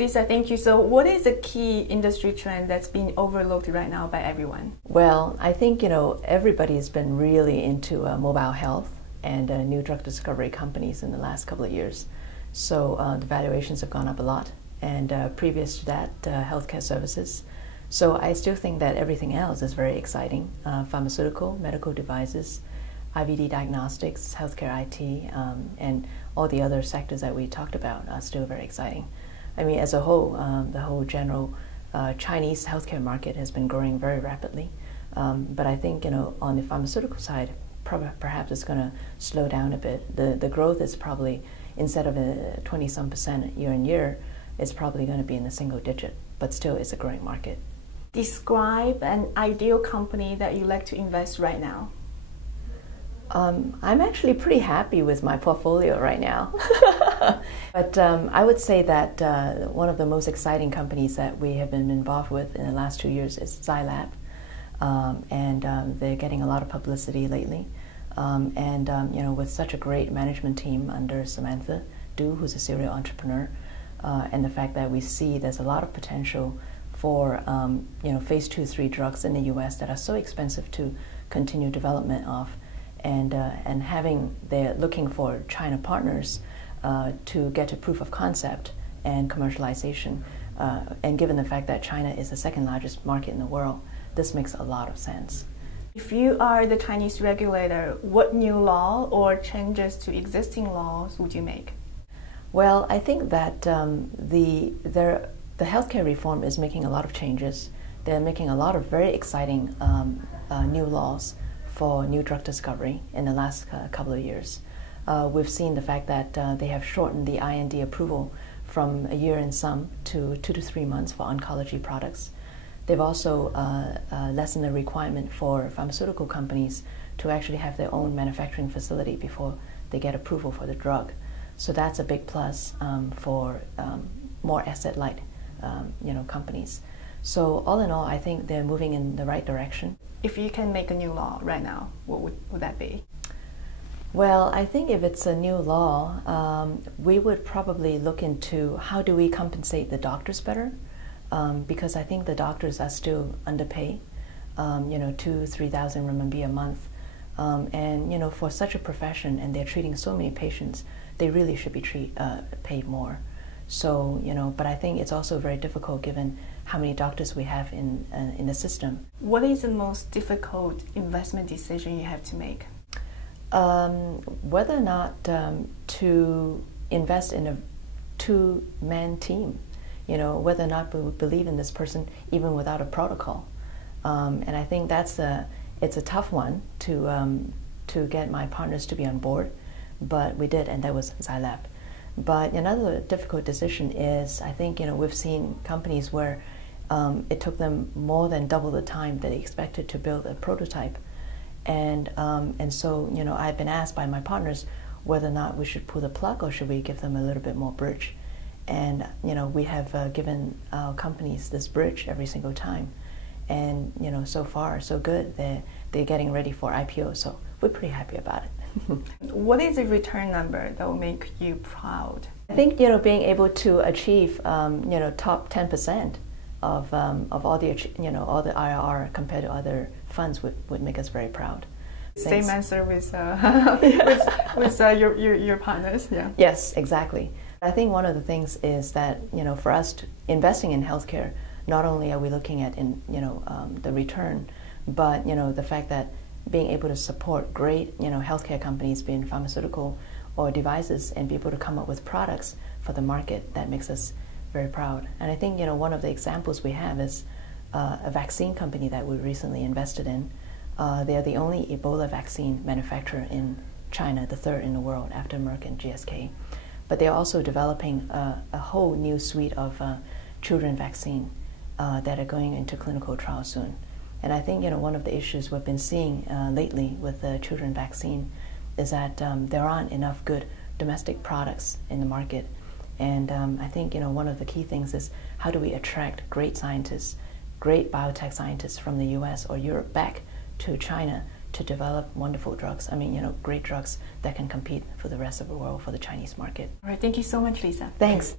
Lisa, thank you. So what is a key industry trend that's being overlooked right now by everyone? Well, I think, everybody's been really into mobile health and new drug discovery companies in the last couple of years. So the valuations have gone up a lot. And previous to that, healthcare services. So I still think that everything else is very exciting. Pharmaceutical, medical devices, IVD diagnostics, healthcare IT, and all the other sectors that we talked about are still very exciting. I mean, as a whole, the whole general Chinese healthcare market has been growing very rapidly. But I think, on the pharmaceutical side, perhaps it's going to slow down a bit. The growth is probably, instead of a 20-some% year on year, it's probably going to be in the single digit, but still it's a growing market. Describe an ideal company that you like to invest right now. I'm actually pretty happy with my portfolio right now. But I would say that one of the most exciting companies that we have been involved with in the last 2 years is Zai Lab. They're getting a lot of publicity lately. With such a great management team under Samantha Du, who's a serial entrepreneur, and the fact that we see there's a lot of potential for phase 2, 3 drugs in the U.S. that are so expensive to continue development of, and they're looking for China partners to get to proof of concept and commercialization. And given the fact that China is the second largest market in the world, this makes a lot of sense. If you are the Chinese regulator, what new law or changes to existing laws would you make? Well, I think that the healthcare reform is making a lot of changes. They're making a lot of very exciting new laws for new drug discovery in the last couple of years. We've seen the fact that they have shortened the IND approval from a year and some to 2 to 3 months for oncology products. They've also lessened the requirement for pharmaceutical companies to actually have their own manufacturing facility before they get approval for the drug. So that's a big plus for more asset-light companies. So all in all, I think they're moving in the right direction. If you can make a new law right now, what would that be? Well, I think if it's a new law, we would probably look into how do we compensate the doctors better, because I think the doctors are still underpaid, 2,000-3,000 RMB a month. For such a profession, and they're treating so many patients, they really should be paid more. So, but I think it's also very difficult given how many doctors we have in the system. What is the most difficult investment decision you have to make? Whether or not to invest in a two-man team, whether or not we would believe in this person even without a protocol. And I think it's a tough one to get my partners to be on board, but we did, and that was Zai Lab. But another difficult decision is, I think, we've seen companies where it took them more than double the time that they expected to build a prototype. And so, I've been asked by my partners whether or not we should pull the plug or should we give them a little bit more bridge. And, we have given our companies this bridge every single time. And, so far, so good. They're getting ready for IPO, so we're pretty happy about it. What is a return number that will make you proud? I think, being able to achieve, top 10% of all the, all the IRR compared to other funds would make us very proud. Same answer with your partners, yeah. Yes, exactly. I think one of the things is that, for us investing in healthcare, not only are we looking at the return, but the fact that being able to support great healthcare companies, being pharmaceutical or devices, and be able to come up with products for the market, that makes us very proud. And I think one of the examples we have is a vaccine company that we recently invested in. They are the only Ebola vaccine manufacturer in China, the third in the world after Merck and GSK. But they're also developing a whole new suite of children vaccine that are going into clinical trials soon. And I think one of the issues we've been seeing lately with the children vaccine is that there aren't enough good domestic products in the market. And I think one of the key things is how do we attract great scientists, great biotech scientists from the US or Europe back to China to develop wonderful drugs. I mean, great drugs that can compete for the rest of the world for the Chinese market. All right, thank you so much, Lisa. Thanks.